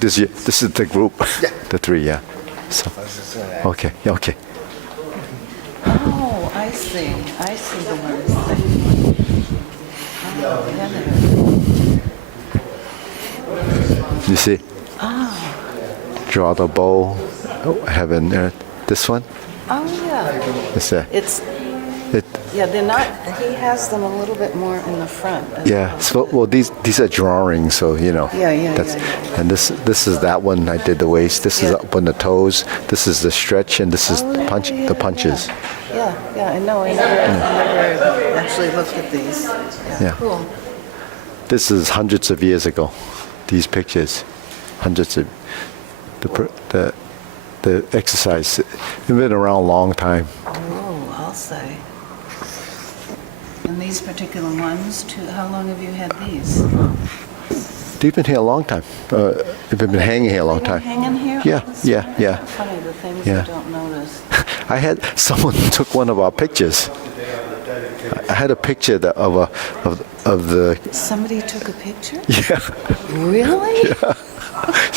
This is the group. Yeah. The three, yeah. So, okay, yeah, okay. Oh, I see. I see the ones. Oh, yeah, there. You see? Oh, Draw the bow, heaven, earth. This one? oh, yeah. It's a, It's, it, yeah, they're not, he has them a little bit more in the front. as yeah. well. So, well, these are drawings, so you know. Yeah, yeah, That's, yeah. And this is that one. I did the waist. This is Yeah. up on the toes. This is the stretch, and this is Oh, yeah, punch. yeah, The punches. Yeah, yeah, I know. I never actually looked at these. Yeah. Cool. This is hundreds of years ago. These pictures, hundreds of the exercise. It's been around a long time. Oh, I'll say. And these particular ones, how long have you had these? They've been here a long time. They've been hanging here a long They don't time. hang in here? Yeah, Oh, that's yeah, funny. yeah. Funny, the things Yeah. you don't notice. I had someone took one of our pictures. I had a picture of the Somebody took a picture? yeah. Really?